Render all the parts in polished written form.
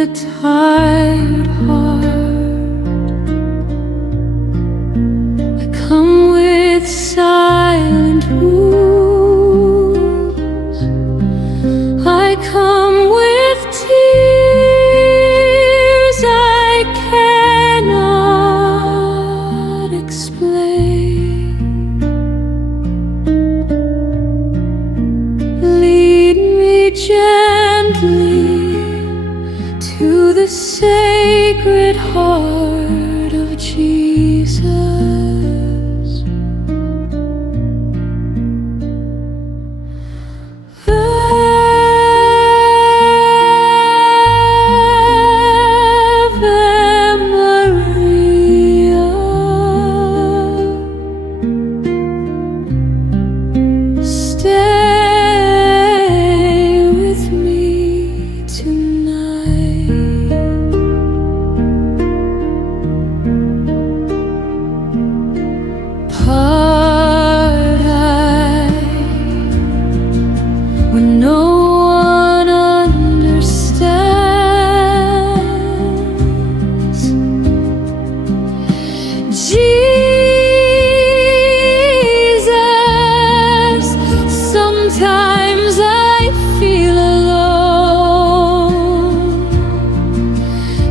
the tired heart. I come with silent wounds. I come with tears I cannot explain. Lead me gently to the sacred heart of Jesus. Ave Maria, stay with me tonight. Part when no one understands. Jesus, sometimes I feel alone.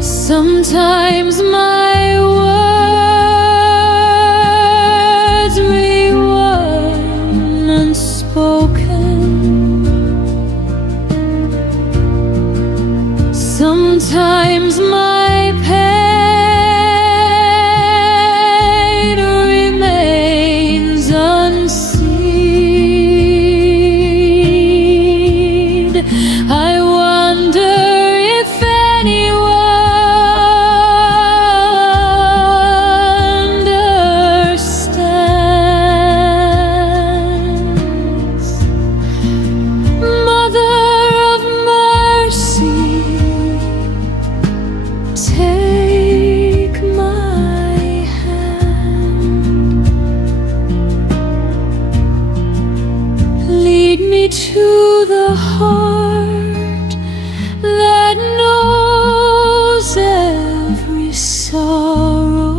Sometimes my words remain unspoken. Sometimes my pain remains unseen. I wonder if anyone understands. Mother of mercy, take my hand. Lead me to the heart that knows every sorrow.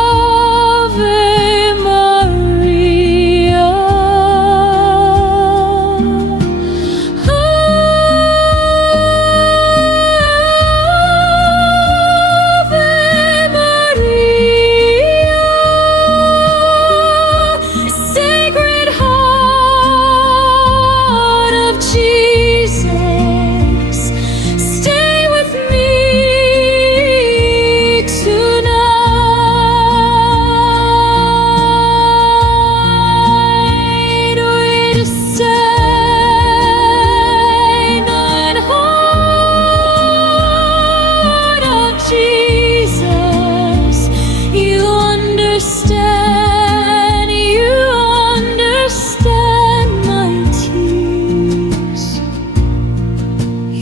Ave Maria, Ave Maria, Sacred Heart of Jesus, stay with me tonight. We descend on heart of Jesus. You understand my tears.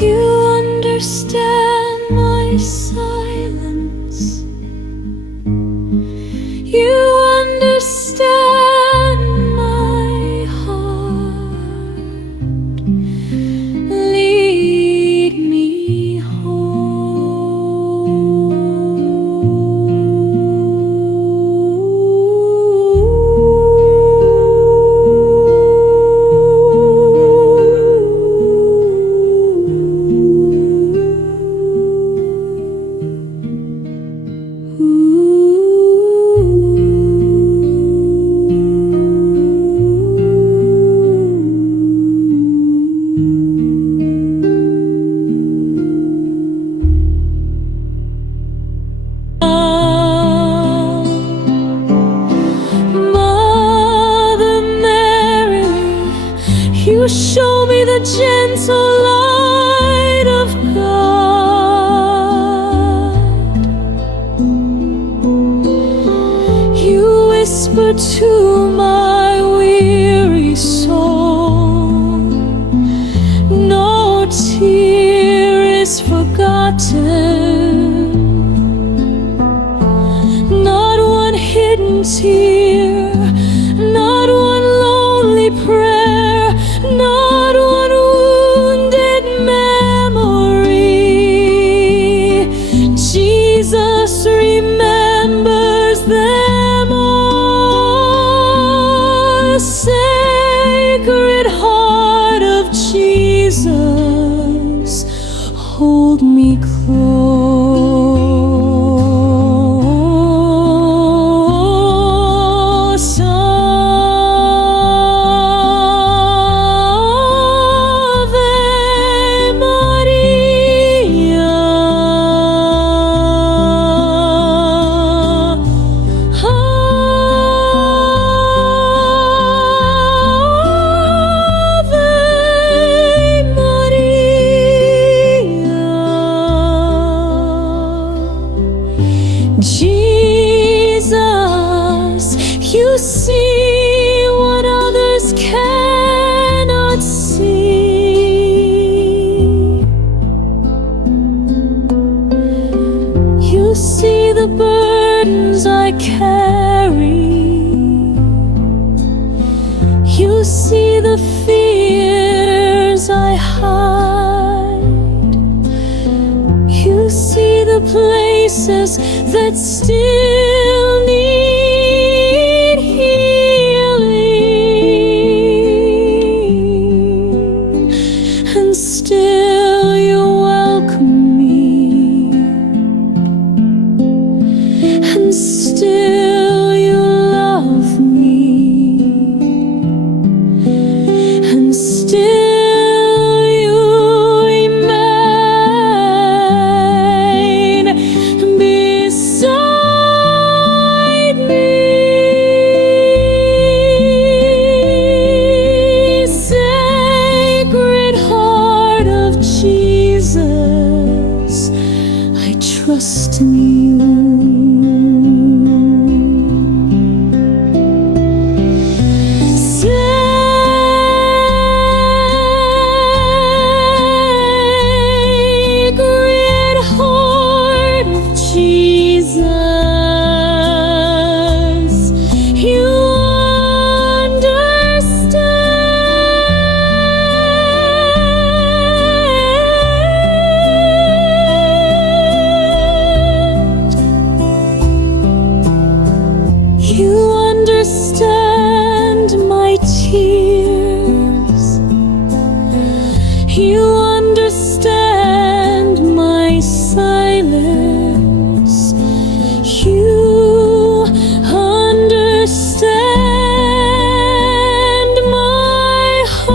You understand my silence. You understand my heart. Lead me Mother Mary, you show me the gentle light of God. You whisper to my weary soul, no tear is forgotten, not one hidden tear, not one lonely prayer, not one wounded memory. Jesus remembers them all. Sacred Heart of Jesus, hold me close. Ave Maria. Ave Maria. Jesus, you see what others cannot see. You see the burdens I carry. You see the fears I hide. You see the places that still need healing, and still you welcome me, and still you love me, and still you remain beside me. Sacred Heart of Jesus, I trust in you. Sacred Heart of Jesus, you understand. You understand my tears. You understand my silence. You understand my heart.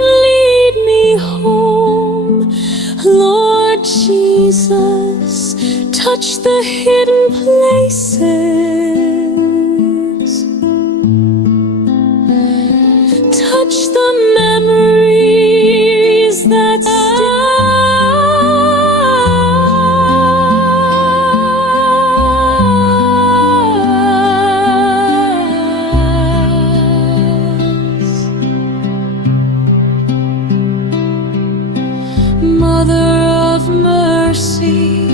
Lead me home, Lord Jesus. Touch the hidden places. Touch the memories that Mother of mercy,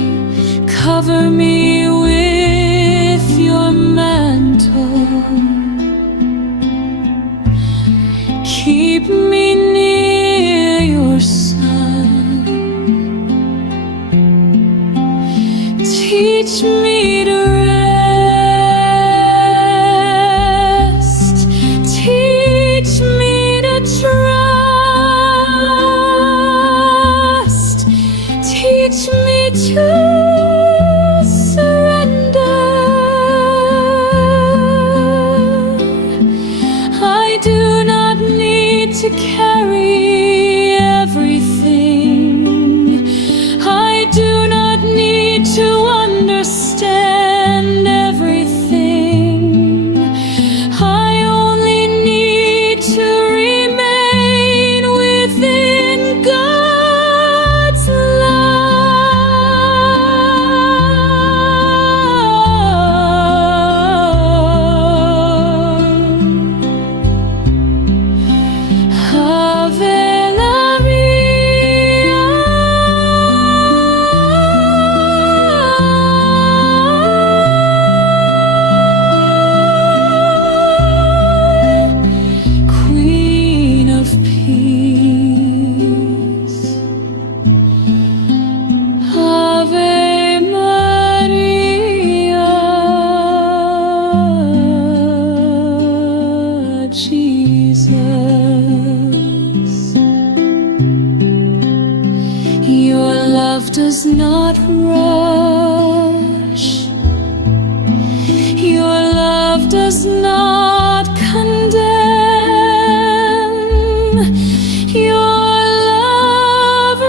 cover me with your mantle. Keep me near your Son. Teach me to rest. Teach me to trust. Teach me to surrender. I do not need to carry everything. I do not need to understand everything. I only need to remain within God's love. does not rush. Your love does not condemn. Your love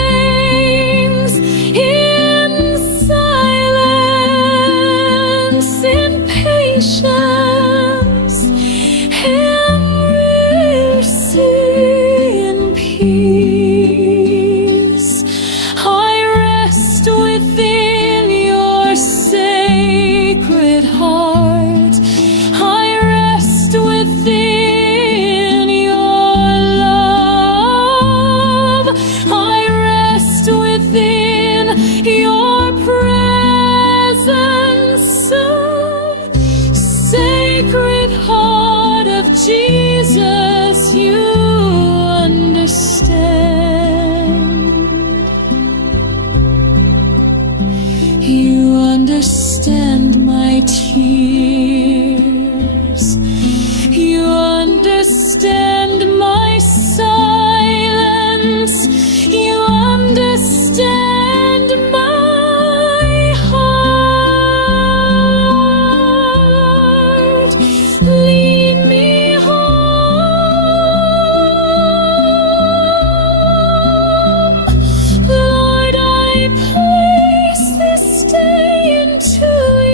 remains in silence, in patience, in mercy, in peace. I rest within your sacred heart. I rest within your love. I rest within your presence. Sacred heart of Jesus, you understand. You understand my tears. You understand my silence. You understand my heart. Lead me home. Lord, I place this day into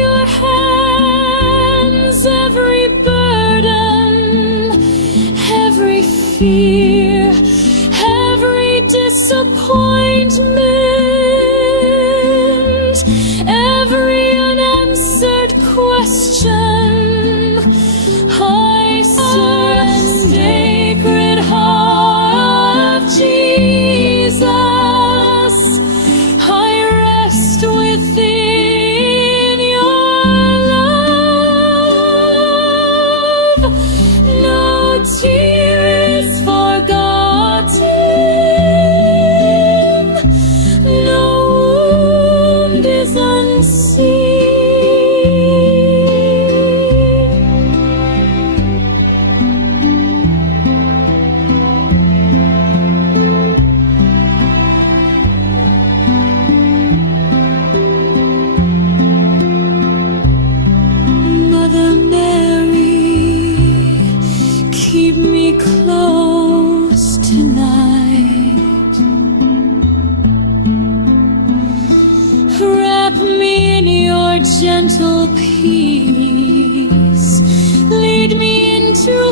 your hands. Every burden, every fear, every disappointment, every unanswered question. I surrender. Sacred heart of Jesus, I rest within your love. No tear is forgotten, no wound is unseen. Mother Mary, keep me close tonight. Wrap me in your gentle peace. Lead me into